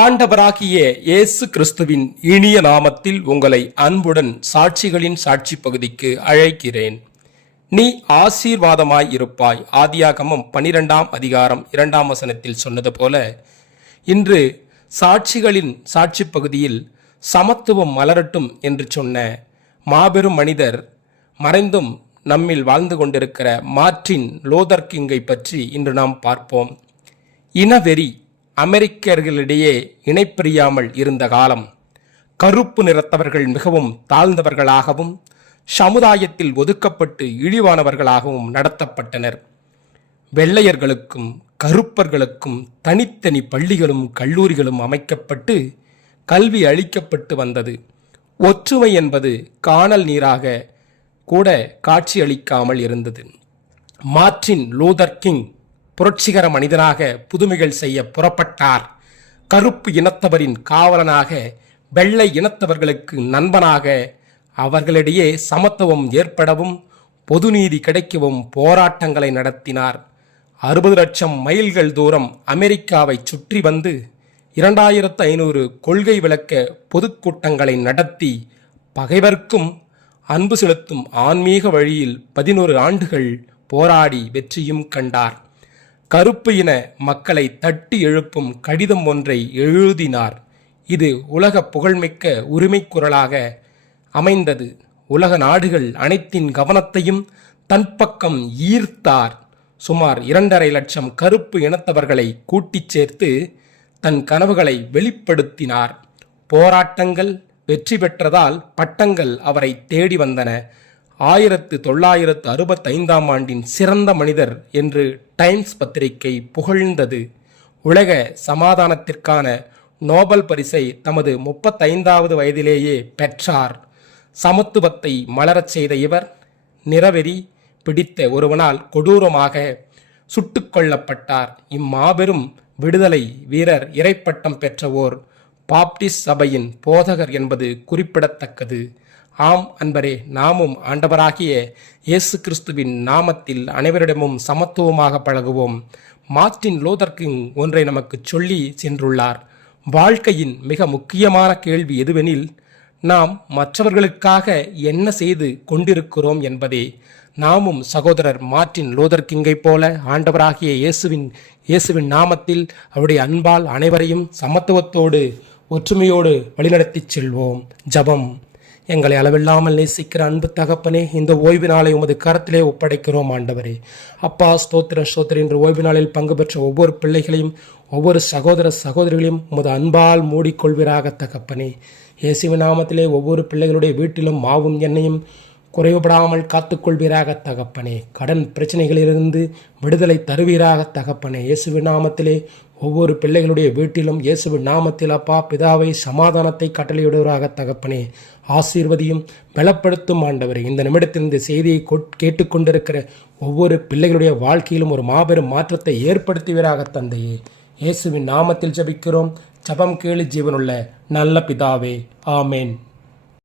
ஆண்டவராகிய இயேசு கிறிஸ்துவின் இனிய நாமத்தில் உங்களை அன்புடன் சாட்சிகளின் சாட்சி பகுதிக்கு அழைக்கிறேன். நீ ஆசீர்வாதமாய் இருப்பாய். ஆதியாகமம் பனிரெண்டாம் அதிகாரம் இரண்டாம் வசனத்தில் சொன்னது போல இன்று சாட்சிகளின் சாட்சி பகுதியில் சமத்துவம் மலரட்டும் என்று சொன்ன மாபெரும் மனிதர் மறைந்தும் நம்மில் வாழ்ந்து கொண்டிருக்கிற மார்ட்டின் லோதர்கிங்கை பற்றி இன்று நாம் பார்ப்போம். இனவெறி அமெரிக்கர்களிடையே இணைப்பிரியாமல் இருந்த காலம் கருப்பு நிறத்தவர்கள் மிகவும் தாழ்ந்தவர்களாகவும் சமுதாயத்தில் ஒதுக்கப்பட்டு இழிவானவர்களாகவும் நடத்தப்பட்டனர். வெள்ளையர்களுக்கும் கருப்பர்களுக்கும் தனித்தனி பள்ளிகளும் கல்லூரிகளும் அமைக்கப்பட்டு கல்வி அளிக்கப்பட்டு வந்தது. ஒற்றுமை என்பது காணல் நீராக கூட காட்சியளிக்காமல் இருந்தது. மார்ட்டின் லூதர் கிங் புரட்சிகர மனிதனாக புதுமைகள் செய்ய புறப்பட்டார். கருப்பு இனத்தவரின் காவலனாக வெள்ளை இனத்தவர்களுக்கு நண்பனாக அவர்களிடையே சமத்துவம் ஏற்படவும் பொதுநீதி கிடைக்கவும் போராட்டங்களை நடத்தினார். அறுபது லட்சம் மைல்கள் தூரம் அமெரிக்காவை சுற்றி வந்து இரண்டாயிரத்து ஐநூறு கொள்கை விளக்க பொதுக்கூட்டங்களை நடத்தி பகைவர்க்கும் அன்பு செலுத்தும் ஆன்மீக வழியில் பதினோரு ஆண்டுகள் போராடி வெற்றியும் கண்டார். கருப்பு இன மக்களை தட்டி எழுப்பும் கடிதம் ஒன்றை எழுதினார். இது உலக புகழ்மிக்க உரிமை குரலாக அமைந்தது. உலக நாடுகள் அனைத்தின் கவனத்தையும் தன் பக்கம் ஈர்த்தார். சுமார் இரண்டரை லட்சம் கருப்பு இனத்தவர்களை கூட்டிச் சேர்த்து தன் கனவுகளை வெளிப்படுத்தினார். போராட்டங்கள் வெற்றி பெற்றதால் பட்டங்கள் அவரை தேடி வந்தன. ஆயிரத்து தொள்ளாயிரத்து அறுபத்தைந்தாம் ஆண்டின் சிறந்த மனிதர் என்று டைம்ஸ் பத்திரிகை புகழ்ந்தது. உலக சமாதானத்திற்கான நோபல் பரிசை தமது முப்பத்தைந்தாவது வயதிலேயே பெற்றார். சமத்துவத்தை மலரச் செய்த இவர் நிறவெறி பிடித்த ஒருவனால் கொடூரமாக சுட்டுக்கொள்ளப்பட்டார் இம்மாபெரும் விடுதலை வீரர் இறைப்பட்டம் பெற்ற ஓர் பாப்டிஸ்ட் சபையின் போதகர் என்பது குறிப்பிடத்தக்கது. ஆம் அன்பரே நாமும் ஆண்டவராகிய இயேசு கிறிஸ்துவின் நாமத்தில் அனைவரிடமும் சமத்துவமாக பழகுவோம். மார்ட்டின் லோதர்கிங் ஒன்றை நமக்கு சொல்லி சென்றுள்ளார். வாழ்க்கையின் மிக முக்கியமான கேள்வி எதுவெனில் நாம் மற்றவர்களுக்காக என்ன செய்து கொண்டிருக்கிறோம் என்பதே. நாமும் சகோதரர் மார்ட்டின் லூதர் கிங்கை போல ஆண்டவராகிய இயேசுவின் இயேசுவின் நாமத்தில் அவருடைய அன்பால் அனைவரையும் சமத்துவத்தோடு ஒற்றுமையோடு வழிநடத்திச் செல்வோம். ஜபம். எங்களை அளவில்லாமல் நேசிக்கிற அன்பு தகப்பனே இந்த ஓய்வு நாளை உமது கரத்திலே ஒப்படைக்கிறோம் ஆண்டவரே. அப்பா ஸ்தோத்திர ஸ்தோத்திர என்ற ஓய்வு நாளில் பங்கு பெற்ற ஒவ்வொரு பிள்ளைகளையும் ஒவ்வொரு சகோதர சகோதரிகளையும் உமது அன்பால் மூடிக்கொள்வீராக தகப்பனே. இயேசுவின் நாமத்திலே ஒவ்வொரு பிள்ளைகளுடைய வீட்டிலும் மாவும் எண்ணெயும் குறைவுபடாமல் காத்துக்கொள்வீராக தகப்பனே. கடன் பிரச்சனைகளிலிருந்து விடுதலை தருவீராக தகப்பனே. இயேசுவின் நாமத்திலே ஒவ்வொரு பிள்ளைகளுடைய வீட்டிலும் இயேசுவின் நாமத்தில் அப்பா பிதாவை சமாதானத்தை கட்டளையிடுவராக தகப்பனே. ஆசீர்வதியும் பலப்படுத்தும் ஆண்டவர். இந்த நிமிடத்தில் இந்த செய்தியை கொட்- கேட்டுக்கொண்டிருக்கிற ஒவ்வொரு பிள்ளைகளுடைய வாழ்க்கையிலும் ஒரு மாபெரும் மாற்றத்தை ஏற்படுத்துவீராக தந்தையே. இயேசுவின் நாமத்தில் ஜபிக்கிறோம். ஜபம் கேளு ஜீவனுள்ள நல்ல பிதாவே. ஆமேன்.